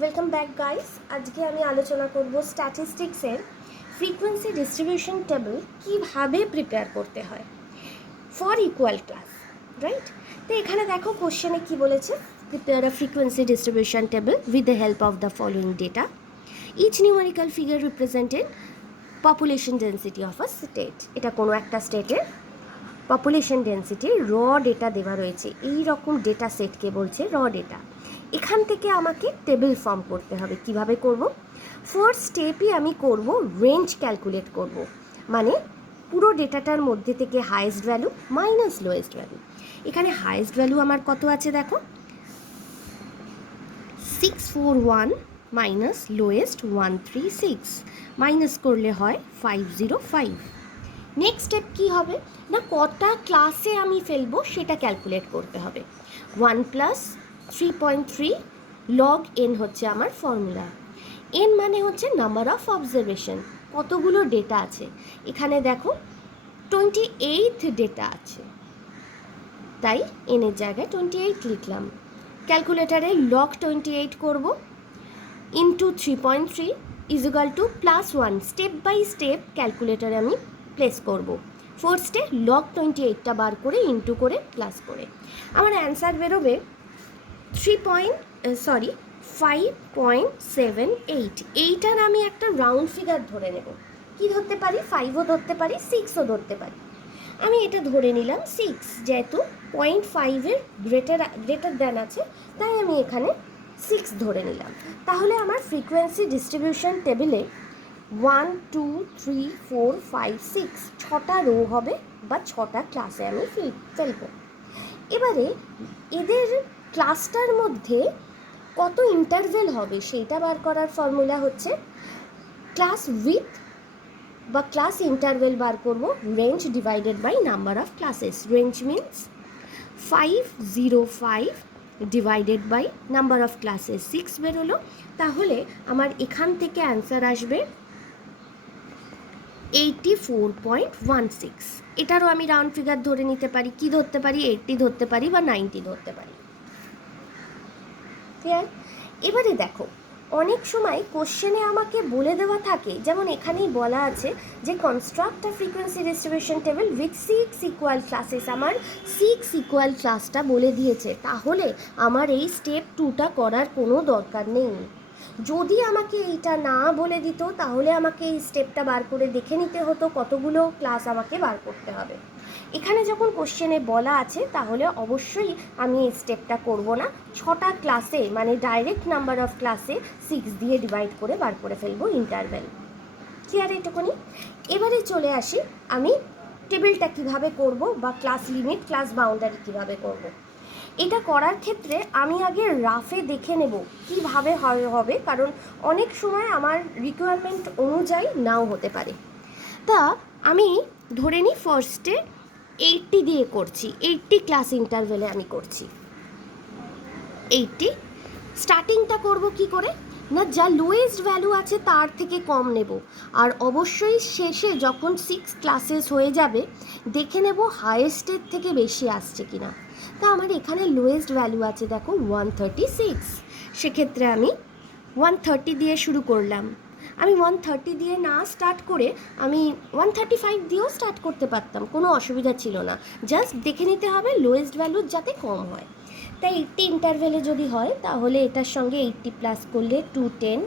Welcome back guys. আজকে আমি আলোচনা করব স্ট্যাটিস্টিক্সের ফ্রিকোয়েন্সি ডিস্ট্রিবিউশন টেবিল কীভাবে প্রিপেয়ার করতে হয় ফর ইকুয়াল ক্লাস, রাইট? তো এখানে দেখো কোশ্চেনে কি বলেছে, prepare a frequency distribution table with the help of the following data. Each numerical figure represented population density of a state. এটা কোনো একটা স্টেটের পপুলেশন ডেন্সিটির র ডেটা দেওয়া রয়েছে। এই রকম ডেটা সেটকে বলছে র ডেটা। এখান থেকে আমাকে টেবিল ফর্ম করতে হবে। কিভাবে করব? ফার্স্ট স্টেপই আমি করব রেঞ্জ ক্যালকুলেট করব, মানে পুরো ডেটাটার মধ্যে থেকে highest value minus lowest value. এখানে হাইয়েস্ট ভ্যালু আমার কত আছে দেখো, 641 মাইনাস লোয়েস্ট 136, মাইনাস করলে হয় 505। নেক্সট স্টেপ কী হবে না, কটা ক্লাসে আমি ফেলবো সেটা ক্যালকুলেট করতে হবে। 1 প্লাস 3.3 লগ এন হচ্ছে আমার ফর্মুলা। এন মানে হচ্ছে নাম্বার অফ অবজারভেশন, কতগুলো ডেটা আছে। এখানে দেখো 28 ডেটা আছে, তাই এনের জায়গায় 28 লিখলাম। ক্যালকুলেটারে লগ 28 করব, into 3.3 is equal to +1। Step by step ক্যালকুলেটারে আমি প্লেস করব। ফার্স্টে লগ 28টা বার করে ইন্টু করে প্লাস করে আমার অ্যান্সার বেরোবে 5.78। এইটার আমি একটা রাউন্ড ফিগার ধরে নেব। কি ধরতে পারি? 5ও ধরতে পারি, 6ও ধরতে পারি। আমি এটা ধরে নিলাম 6, যেহেতু 0.5-এর গ্রেটার দ্যান আছে, তাই আমি এখানে 6 ধরে নিলাম। তাহলে আমার ফ্রিকোয়েন্সি ডিস্ট্রিবিউশন টেবিলে 1 2 3 4 5 6 ছটা রো হবে বা ছটা ক্লাসে আমি ফেলবো। এবারে এদের ক্লাসটার মধ্যে কত ইন্টারভেল হবে সেইটা বার করার ফর্মুলা হচ্ছে ক্লাস উইথ বা ক্লাস ইন্টারভেল বার করব range divided by number of classes. Range means 505 divided by number of classes 6 বেরোলো। তাহলে আমার এখান থেকে অ্যান্সার আসবে 84.16। এটারও আমি রাউন্ড ফিগার ধরে নিতে পারি। কি ধরতে পারি? 80 ধরতে পারি বা 90 ধরতে পারি। ক্লিয়ার? এবারে দেখো, অনেক সময় কোশ্চেনে আমাকে বলে দেওয়া থাকে, যেমন এখানেই বলা আছে যে construct a frequency distribution table with 6 equal classes. আমার 6 ইকুয়াল ক্লাসটা বলে দিয়েছে, তাহলে আমার এই স্টেপ 2টা করার কোনো দরকার নেই। যদি আমাকে এইটা না বলে দিত, তাহলে আমাকে এই স্টেপটা বার করে দেখে নিতে হতো কতগুলো ক্লাস আমাকে বার করতে হবে। এখানে যখন কোশ্চেনে বলা আছে, তাহলে অবশ্যই আমি এই স্টেপটা করব না। 6টা ক্লাসে মানে ডাইরেক্ট নাম্বার অফ ক্লাসে 6 দিয়ে ডিভাইড করে বার করে ফেলবো ইন্টারভ্যাল। ক্লিয়ার এটুকুনি? এবারে চলে আসি আমি টেবিলটা কিভাবে করব বা ক্লাস লিমিট ক্লাস বাউন্ডারি কিভাবে করব। এটা করার ক্ষেত্রে আমি আগে রাফে দেখে নেব কিভাবে হবে, কারণ অনেক সময় আমার রিকোয়ারমেন্ট অনুযায়ী নাও হতে পারে। তা আমি ধরে নিই ফার্স্টে 80 দিয়ে করছি, 80 ক্লাস ইন্টারভেলে আমি করছি। 80 স্টার্টিংটা করব কি করে না, যা লোয়েস্ট ভ্যালু আছে তার থেকে কম নেব, আর অবশ্যই শেষে যখন 6 ক্লাসেস হয়ে যাবে দেখে নেব হায়েস্টের থেকে বেশি আসছে কিনা। তা আমার এখানে লোয়েস্ট ভ্যালু আছে দেখো 136, সেক্ষেত্রে আমি 130 দিয়ে শুরু করলাম। আমি 130 দিয়ে না স্টার্ট করে আমি 135 দিয়েও স্টার্ট করতে পারতাম, কোনো অসুবিধা ছিল না। জাস্ট দেখে নিতে হবে লোয়েস্ট ভ্যালুর যাতে কম হয়। তাই 80 ইন্টারভেলে যদি হয়, তাহলে এটার সঙ্গে 80 প্লাস করলে 210,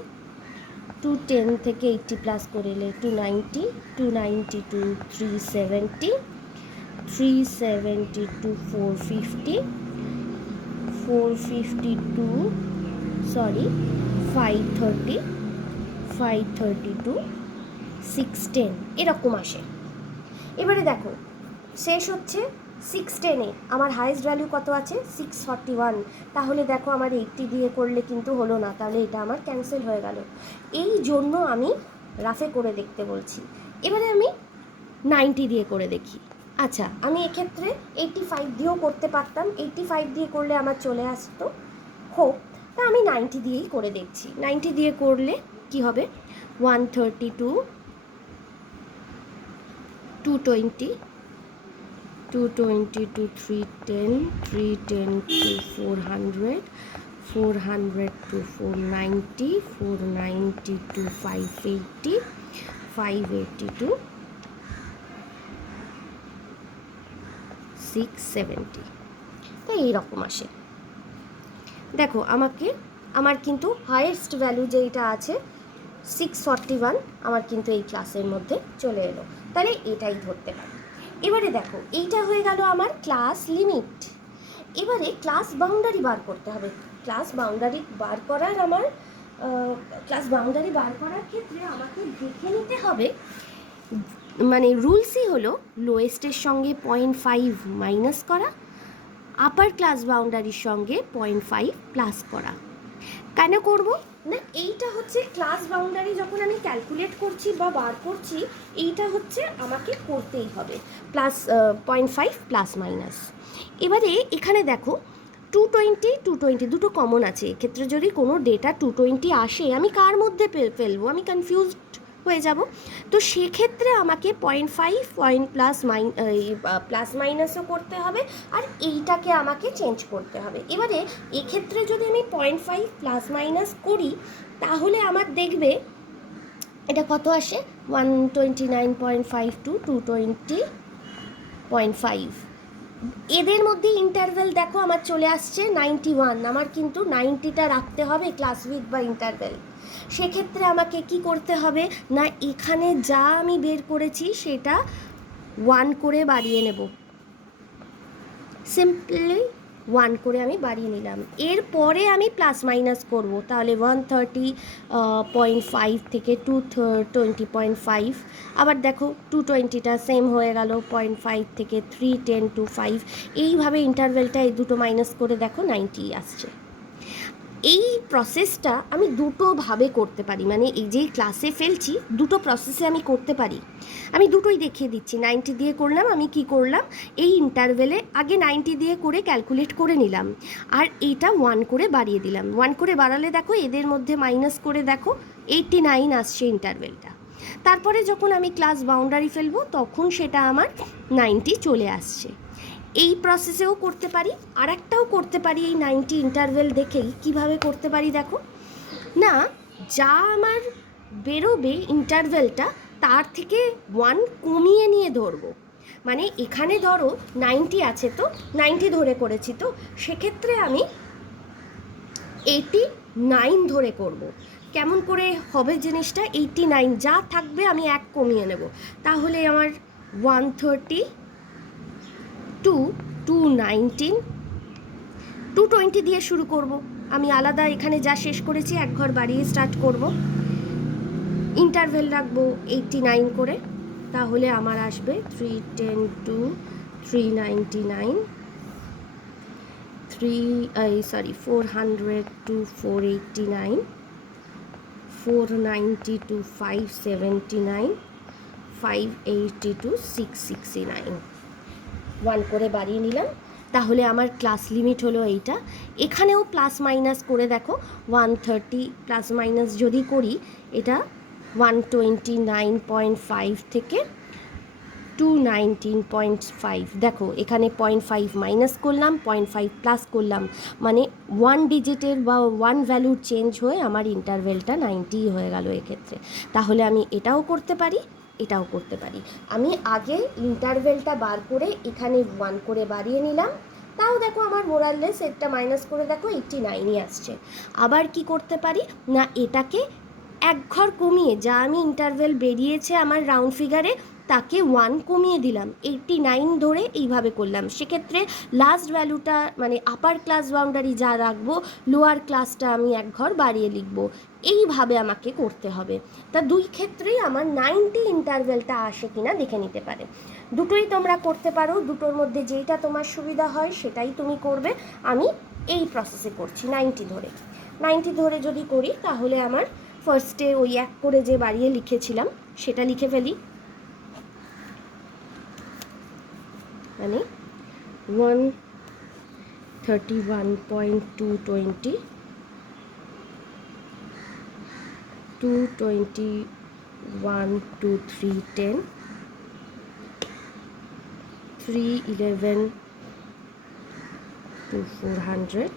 210 থেকে 80 প্লাস করলে 290, 290 টু 370, 370 টু 450, 530, 530 টু 610, এরকম আসে। এবারে দেখো শেষ হচ্ছে 610-এ আমার হাইয়েস্ট ভ্যালু কত আছে 641। তাহলে দেখো আমার 80 দিয়ে করলে কিন্তু হলো না, তাহলে এটা আমার ক্যান্সেল হয়ে গেল। এই জন্য আমি রাফে করে দেখতে বলছি। এবারে আমি 90 দিয়ে করে দেখি। আচ্ছা, আমি এক্ষেত্রে 85 দিয়েও করতে পারতাম, 85 দিয়ে করলে আমার চলে আসতো হোক। তা আমি 90 দিয়েই করে দেখছি। 90 দিয়ে করলে কি হবে, 132, 220, 220 to 310, 310 to 400, 400 to 490, 490 to 580, 580 to 670। তো এইরকম আসে। দেখো আমার কিন্তু হাইয়েস্ট ভ্যালু যেইটা আছে 641 আমার কিন্তু এই ক্লাসের মধ্যে চলে এলো। তাহলে এটাই ধরতে পারি। এবারে দেখো এইটা হয়ে গেল আমার ক্লাস লিমিট। এবারে ক্লাস বাউন্ডারি বার করতে হবে। ক্লাস বাউন্ডারি বার করার ক্ষেত্রে আমাকে দেখে নিতে হবে, মানে রুলসই হলো লোয়েস্টের সঙ্গে 0.5 মাইনাস করা, আপার ক্লাস বাউন্ডারির সঙ্গে 0.5 প্লাস করা। কেন করব না, এইটা হচ্ছে ক্লাস বাউন্ডারি যখন আমি ক্যালকুলেট করছি বা বার করছি, এইটা হচ্ছে আমাকে করতেই হবে, প্লাস 0.5 প্লাস মাইনাস। এবারে এখানে দেখো 220 দুটো কমন আছে। এক্ষেত্রে যদি কোনো ডেটা 220 আসে, আমি কার মধ্যে ফেলবো, আমি কনফিউজড হয়ে যাব। তো সেক্ষেত্রে আমাকে 0.5 প্লাস মাইনাসও করতে হবে, আর এইটাকে আমাকে চেঞ্জ করতে হবে। এবারে এক্ষেত্রে যদি আমি 0.5 প্লাস মাইনাস করি, তাহলে আমার দেখবে এটা কত আসে, 129.5 টু 220.5। এদের মধ্যে ইন্টারভেল দেখো আমার চলে আসছে 91। আমার কিন্তু 90টা রাখতে হবে ক্লাস উইথ বা ইন্টারভেল। সেক্ষেত্রে আমাকে কি করতে হবে না, এখানে যা আমি বের করেছি সেটা 1 করে বাড়িয়ে নেব, সিম্পলি 1 করে আমি বাড়িয়ে নিলাম। এরপরে আমি প্লাস মাইনাস করব, তাহলে 130.5 থেকে 220.5। আবার দেখো 220টা সেম হয়ে গেল, 0.5 থেকে 310 to 5। এইভাবে ইন্টারভেলটা এই দুটো মাইনাস করে দেখো 90 আসছে। এই প্রসেসটা আমি দুটোভাবে করতে পারি, মানে এই যে ক্লাসে ফেলছি দুটো প্রসেসে আমি করতে পারি। আমি দুটোই দেখিয়ে দিচ্ছি। 90 দিয়ে করলাম, আমি কি করলাম, এই ইন্টারভেলে আগে 90 দিয়ে করে ক্যালকুলেট করে নিলাম, আর এইটা 1 করে বাড়িয়ে দিলাম। 1 করে বাড়ালে দেখো এদের মধ্যে মাইনাস করে দেখো 89 আসছে ইন্টারভেলটা। তারপরে যখন আমি ক্লাস বাউন্ডারি ফেলবো তখন সেটা আমার 90 চলে আসছে। এই প্রসেসেও করতে পারি, আর একটাও করতে পারি এই 90 ইন্টারভেল দেখেই। কিভাবে করতে পারি দেখো না, যা আমার বেরোবে ইন্টারভেলটা তার থেকে 1 কমিয়ে নিয়ে ধরবো। মানে এখানে ধরো 90 আছে, তো 90 ধরে করেছি, তো সেক্ষেত্রে আমি 89 ধরে করব। কেমন করে হবে জিনিসটা, 89 যা থাকবে আমি 1 কমিয়ে নেব, তাহলে আমার 130 টু 219, 220 দিয়ে শুরু করব। আমি আলাদা এখানে যা শেষ করেছি এক ঘর বাড়িয়ে স্টার্ট করব, ইন্টারভেল রাখবো 89 করে, তাহলে আমার আসবে 310 টু 399, 400 টু 489, 490 টু 579, 580 টু 669। 1 করে বাড়িয়ে নিলাম, তাহলে আমার ক্লাস লিমিট হলো এইটা। এখানেও প্লাস মাইনাস করে দেখো 130 প্লাস মাইনাস যদি করি, এটা 129.5 থেকে 219.5। দেখো এখানে 0.5 মাইনাস করলাম, 0.5 প্লাস করলাম, মানে 1 ডিজিটের বা 1 ভ্যালুর চেঞ্জ হয়ে আমার ইন্টারভেলটা 90 হয়ে গেল এক্ষেত্রে। তাহলে আমি এটাও করতে পারি, এটাও করতে পারি। আমি আগে ইন্টারভেলটা বার করে এখানে 1 করে বাড়িয়ে নিলাম, তাও দেখো আমার মোরাললেস এটা মাইনাস করে দেখো 89ই আসছে। আবার কি করতে পারি না, এটাকে এক ঘর কমিয়ে, যা আমি ইন্টারভেল বেরিয়েছে আমার রাউন্ড ফিগারে তাকে 1 কমিয়ে দিলাম, 89 ধরে এইভাবে করলাম। সেক্ষেত্রে লাস্ট ভ্যালুটা মানে আপার ক্লাস বাউন্ডারি যা রাখবো, লোয়ার ক্লাসটা আমি এক ঘর বাড়িয়ে লিখবো। এইভাবে আমাকে করতে হবে। তা দুই ক্ষেত্রেই আমার 90 ইন্টারভেলটা আসে কিনা দেখে নিতে পারে। দুটোই তোমরা করতে পারো, দুটোর মধ্যে যেইটা তোমার সুবিধা হয় সেটাই তুমি করবে। আমি এই প্রসেসে করছি 90 ধরে যদি করি, তাহলে আমার ফার্স্টে ওই 1 করে যে বাড়িয়ে লিখেছিলাম সেটা লিখে ফেলি, মানে 131.220, 221 to 310, 311 to 400,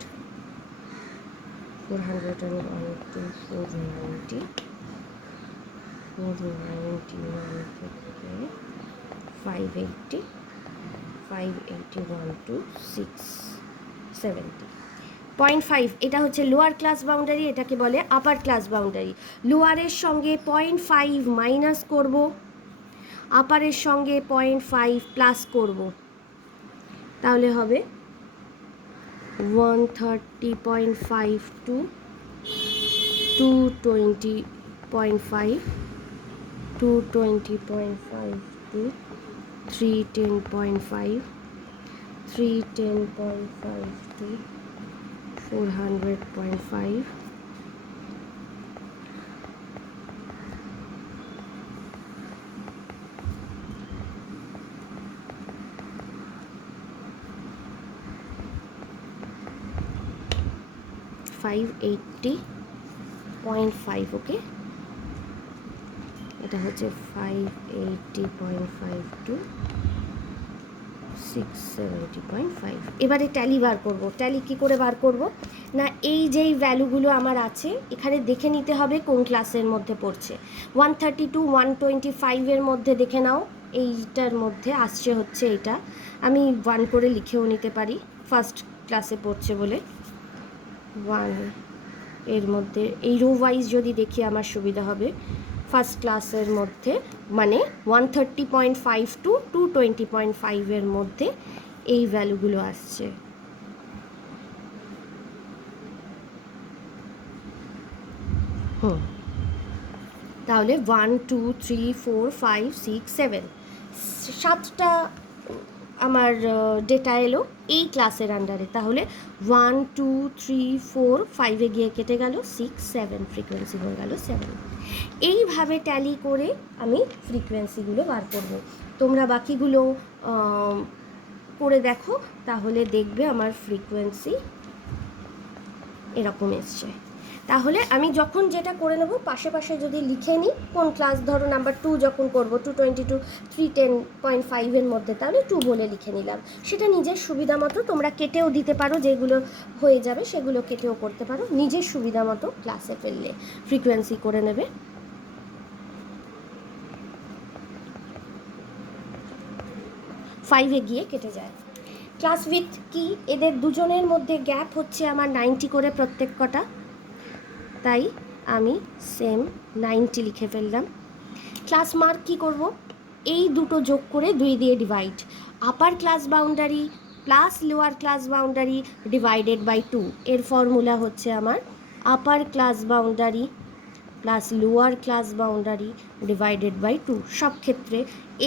401 to 490, 491 থেকে 580, 581 to 670. 0.5 এটা হচ্ছে লোয়ার ক্লাস বাউন্ডারি, এটাকে বলে আপার ক্লাস বাউন্ডারি। লোয়ারের সঙ্গে 0.5 মাইনাস করব, আপারের সঙ্গে 0.5 প্লাস করব, তাহলে হবে 130.5 to 220.5, 220.5 to 310.5, 310.5 to 400.5, 580.5, ওকে, এটা হচ্ছে 580.5 to 670.5। এবারে ট্যালি বার করব। ট্যালি কী করে বার করব না, এই যেই ভ্যালুগুলো আমার আছে এখানে দেখে নিতে হবে কোন ক্লাসের মধ্যে পড়ছে। 132 125-এর মধ্যে দেখে নাও, এইটার মধ্যে আসছে হচ্ছে এটা, আমি 1 করে লিখেও নিতে পারি ফার্স্ট ক্লাসে পড়ছে বলে। 1 এর মধ্যে এই রো ওয়াইজ যদি দেখি আমার সুবিধা হবে, ফার্স্ট ক্লাসের মধ্যে মানে 130.5 to 220.5-এর মধ্যে এই ভ্যালুগুলো আসছে। তাহলে 1 2 3 4 5 6 7 7টা আমার ডেটা এলো এই ক্লাসের আন্ডারে। তাহলে 1 2 3 4 5-এ গিয়ে কেটে গেল 6 7, ফ্রিকোয়েন্সি হয়ে গেল 7। এইভাবে ট্যালি করে আমি ফ্রিকোয়েন্সিগুলো বার করব। তোমরা বাকিগুলো করে দেখো, তাহলে দেখবে আমার ফ্রিকোয়েন্সি এরকম এসছে। তাহলে আমি যখন যেটা করে নেব পাশে পাশে যদি লিখে নিই কোন ক্লাস, ধরো নাম্বার 2 যখন করব 222 310.5-এর মধ্যে, তাহলে 2 বলে লিখে নিলাম। সেটা নিজের সুবিধা মতো তোমরা কেটেও দিতে পারো, যেগুলো হয়ে যাবে সেগুলো কেটেও করতে পারো, নিজের সুবিধা মতো ক্লাসে ফেললে ফ্রিকোয়েন্সি করে নেবে। 5-এ গিয়ে কেটে যায়। ক্লাস উইথ কি, এদের দুজনের মধ্যে গ্যাপ হচ্ছে আমার 90 করে প্রত্যেক কটা, তাই আমি সেম 90 লিখে ফেললাম। ক্লাস মার্ক কি করব, এই দুটো যোগ করে 2 দিয়ে divide, upper class boundary plus lower class boundary divided by 2। এর ফর্মুলা হচ্ছে আমার upper class boundary plus lower class boundary divided by 2। সব ক্ষেত্রে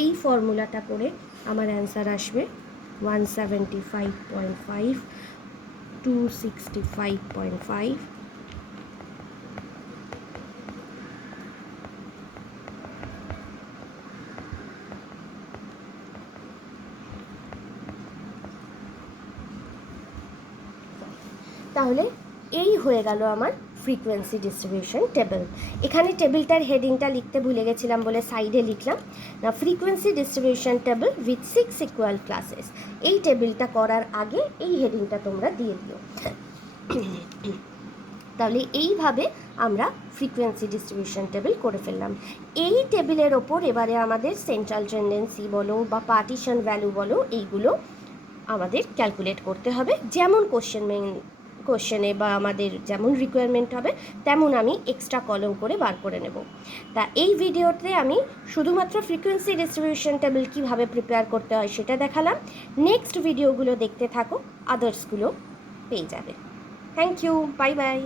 এই ফর্মুলাটা করে আমার অ্যান্সার আসবে 175.5, 265.5, তাহলে এই হয়ে গেল আমার ফ্রিকোয়েন্সি ডিস্ট্রিবিউশন টেবিল। এখানে টেবিলটার হেডিংটা লিখতে ভুলে গেছিলাম বলে সাইডে লিখলাম না, frequency distribution table with 6 equal classes. এই টেবিলটা করার আগে এই হেডিংটা তোমরা দিয়ে দিও। তাহলে এইভাবে আমরা ফ্রিকোয়েন্সি ডিস্ট্রিবিউশন টেবিল করে ফেললাম। এই টেবিলের ওপর এবারে আমাদের সেন্ট্রাল টেন্ডেন্সি বলো বা পার্টিশন ভ্যালু বলো, এইগুলো আমাদের ক্যালকুলেট করতে হবে। যেমন কোশ্চেনে বা আমাদের যেমন রিকোয়ারমেন্ট হবে তেমন আমি এক্সট্রা কলম করে বার করে নেব। তা এই ভিডিওতে আমি শুধুমাত্র ফ্রিকোয়েন্সি ডিস্ট্রিবিউশন টেবিল কীভাবে প্রিপেয়ার করতে হয় সেটা দেখালাম। নেক্সট ভিডিওগুলো দেখতে থাকো, আদার্সগুলো পেয়ে যাবে। Thank you, bye by.